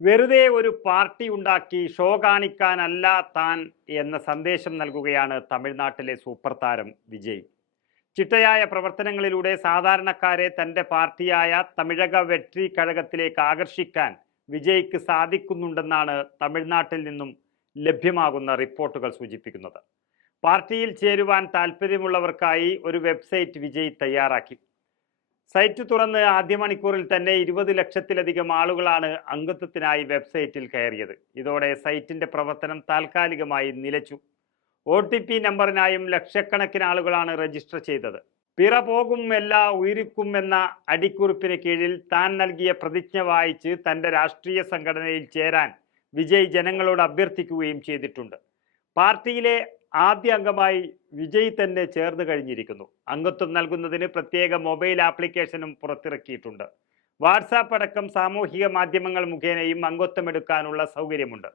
വെറുതെ ഒരു പാർട്ടി ഉണ്ടാക്കി ഷോ കാണിക്കാനല്ല താൻ എന്ന സന്ദേശം നൽകുകയാണ് തമിഴ്നാട്ടിലെ സൂപ്പർ താരം വിജയ്. ചിട്ടയായ പ്രവർത്തനങ്ങളിലൂടെ സാധാരണക്കാരെ തൻ്റെ പാർട്ടിയായ തമിഴക വെട്രി കഴകത്തിലേക്ക് ആകർഷിക്കാൻ വിജയ്ക്ക് സാധിക്കുന്നുണ്ടെന്നാണ് തമിഴ്നാട്ടിൽ നിന്നും ലഭ്യമാകുന്ന റിപ്പോർട്ടുകൾ സൂചിപ്പിക്കുന്നത്. പാർട്ടിയിൽ ചേരുവാൻ താല്പര്യമുള്ളവർക്കായി ഒരു വെബ്സൈറ്റ് വിജയ് തയ്യാറാക്കി. സൈറ്റ് തുറന്ന് ആദ്യ മണിക്കൂറിൽ തന്നെ 20 ലക്ഷത്തിലധികം ആളുകളാണ് അംഗത്വത്തിനായി വെബ്സൈറ്റിൽ കയറിയത്. ഇതോടെ സൈറ്റിന്റെ പ്രവർത്തനം താൽക്കാലികമായി നിലച്ചു. OTP നമ്പറിനായും ലക്ഷക്കണക്കിന് ആളുകളാണ് രജിസ്റ്റർ ചെയ്തത്. പിറ പോകും എല്ലാ ഉയിരിക്കും എന്ന അടിക്കുറിപ്പിന് കീഴിൽ താൻ നൽകിയ പ്രതിജ്ഞ വായിച്ച് തൻ്റെ രാഷ്ട്രീയ സംഘടനയിൽ ചേരാൻ വിജയ് ജനങ്ങളോട് അഭ്യർത്ഥിക്കുകയും ചെയ്തിട്ടുണ്ട്. പാർട്ടിയിലെ ആദ്യ അംഗമായി വിജയ് തന്നെ ചേർന്ന് കഴിഞ്ഞിരിക്കുന്നു. അംഗത്വം നൽകുന്നതിന് പ്രത്യേക മൊബൈൽ ആപ്ലിക്കേഷനും പുറത്തിറക്കിയിട്ടുണ്ട്. വാട്സാപ്പ് അടക്കം സാമൂഹിക മാധ്യമങ്ങൾ മുഖേനയും അംഗത്വമെടുക്കാനുള്ള സൗകര്യമുണ്ട്.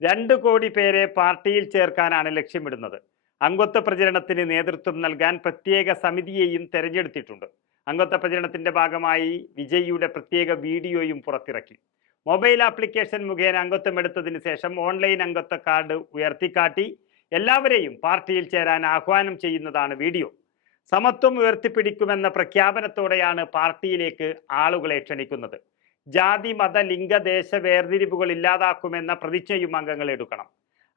2 കോടി പേരെ പാർട്ടിയിൽ ചേർക്കാനാണ് ലക്ഷ്യമിടുന്നത്. അംഗത്വ പ്രചരണത്തിന് നേതൃത്വം നൽകാൻ പ്രത്യേക സമിതിയെയും തെരഞ്ഞെടുത്തിട്ടുണ്ട്. അംഗത്വ പ്രചരണത്തിന്റെ ഭാഗമായി വിജയിയുടെ പ്രത്യേക വീഡിയോയും പുറത്തിറക്കി. മൊബൈൽ ആപ്ലിക്കേഷൻ മുഖേന അംഗത്വമെടുത്തതിന് ശേഷം ഓൺലൈൻ അംഗത്വ കാർഡ് ഉയർത്തിക്കാട്ടി എല്ലാവരെയും പാർട്ടിയിൽ ചേരാൻ ആഹ്വാനം ചെയ്യുന്നതാണ് വീഡിയോ. സമത്വം ഉയർത്തിപ്പിടിക്കുമെന്ന പ്രഖ്യാപനത്തോടെയാണ് പാർട്ടിയിലേക്ക് ആളുകളെ ക്ഷണിക്കുന്നത്. ജാതി മത ലിംഗ ദേശ വേർതിരിവുകൾ ഇല്ലാതാക്കുമെന്ന പ്രതിജ്ഞയും അംഗങ്ങൾ എടുക്കണം.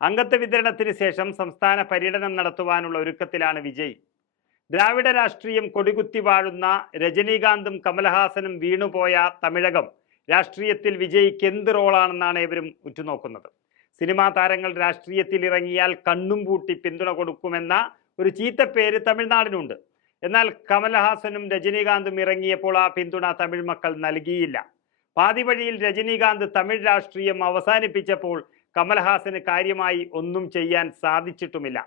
അംഗത്വ വിതരണത്തിന് ശേഷം സംസ്ഥാന പര്യടനം നടത്തുവാനുള്ള ഒരുക്കത്തിലാണ് വിജയ്. ദ്രാവിഡ രാഷ്ട്രീയം കൊടികുത്തി വാഴുന്ന രജനീകാന്തും കമലഹാസനും വീണുപോയ തമിഴകം രാഷ്ട്രീയത്തിൽ വിജയ്ക്ക് എന്ത് റോളാണെന്നാണ് ഇവരും ഉറ്റുനോക്കുന്നത്. സിനിമാ താരങ്ങൾ രാഷ്ട്രീയത്തിൽ ഇറങ്ങിയാൽ കണ്ണും പൂട്ടി പിന്തുണ കൊടുക്കുമെന്ന ഒരു ചീത്തപ്പേര് തമിഴ്നാടിനുണ്ട്. എന്നാൽ കമലഹാസനും രജനീകാന്തും ഇറങ്ങിയപ്പോൾ ആ പിന്തുണ തമിഴ് മക്കൾ നൽകിയില്ല. പാതി വഴിയിൽ രജനീകാന്ത് തമിഴ് രാഷ്ട്രീയം അവസാനിപ്പിച്ചപ്പോൾ കമലഹാസന് കാര്യമായി ഒന്നും ചെയ്യാൻ സാധിച്ചിട്ടുമില്ല.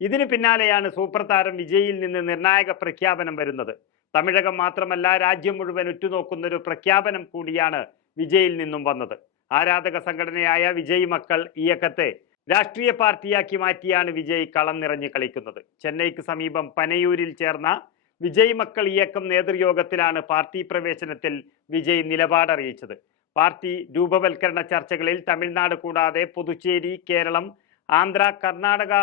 ഇതിന് പിന്നാലെയാണ് സൂപ്പർ താരം വിജയിൽ നിന്ന് നിർണായക പ്രഖ്യാപനം വരുന്നത്. തമിഴകം മാത്രമല്ല, രാജ്യം മുഴുവൻ ഉറ്റുനോക്കുന്നൊരു പ്രഖ്യാപനം കൂടിയാണ് വിജയിൽ നിന്നും വന്നത്. ആരാധക സംഘടനയായ വിജയ് മക്കൾ ഇയക്കത്തെ രാഷ്ട്രീയ പാർട്ടിയാക്കി മാറ്റിയാണ് വിജയ് കളം നിറഞ്ഞ് കളിക്കുന്നത്. ചെന്നൈക്ക് സമീപം പനയൂരിൽ ചേർന്ന വിജയ് മക്കൾ ഇയക്കം നേതൃയോഗത്തിലാണ് പാർട്ടി പ്രവേശനത്തിൽ വിജയ് നിലപാടറിയിച്ചത്. പാർട്ടി രൂപവൽക്കരണ ചർച്ചകളിൽ തമിഴ്നാട് കൂടാതെ പുതുച്ചേരി, കേരളം, ആന്ധ്ര, കർണാടക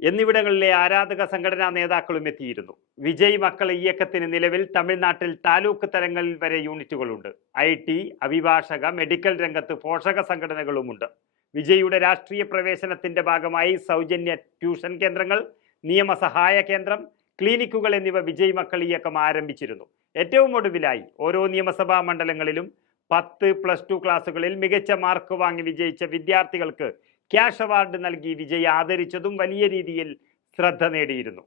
എന്നിവിടങ്ങളിലെ ആരാധക സംഘടനാ നേതാക്കളും എത്തിയിരുന്നു. വിജയ് മക്കൾ ഇയക്കത്തിന് നിലവിൽ തമിഴ്നാട്ടിൽ താലൂക്ക് തലങ്ങളിൽ വരെ യൂണിറ്റുകളുണ്ട്. IT, അഭിഭാഷക, മെഡിക്കൽ രംഗത്ത് പോഷക സംഘടനകളുമുണ്ട്. വിജയുടെ രാഷ്ട്രീയ പ്രവേശനത്തിന്റെ ഭാഗമായി സൗജന്യ ട്യൂഷൻ കേന്ദ്രങ്ങൾ, നിയമസഹായ കേന്ദ്രം, ക്ലിനിക്കുകൾ എന്നിവ വിജയ് മക്കൾ ഇയക്കം ആരംഭിച്ചിരുന്നു. ഏറ്റവും ഒടുവിലായി ഓരോ നിയമസഭാ മണ്ഡലങ്ങളിലും 10+2 ക്ലാസുകളിൽ മികച്ച മാർക്ക് വാങ്ങി വിജയിച്ച വിദ്യാർത്ഥികൾക്ക് ക്യാഷ് അവാർഡ് നൽകി വിജയ് ആദരിച്ചതും വലിയ രീതിയിൽ ശ്രദ്ധ നേടിയിരുന്നു.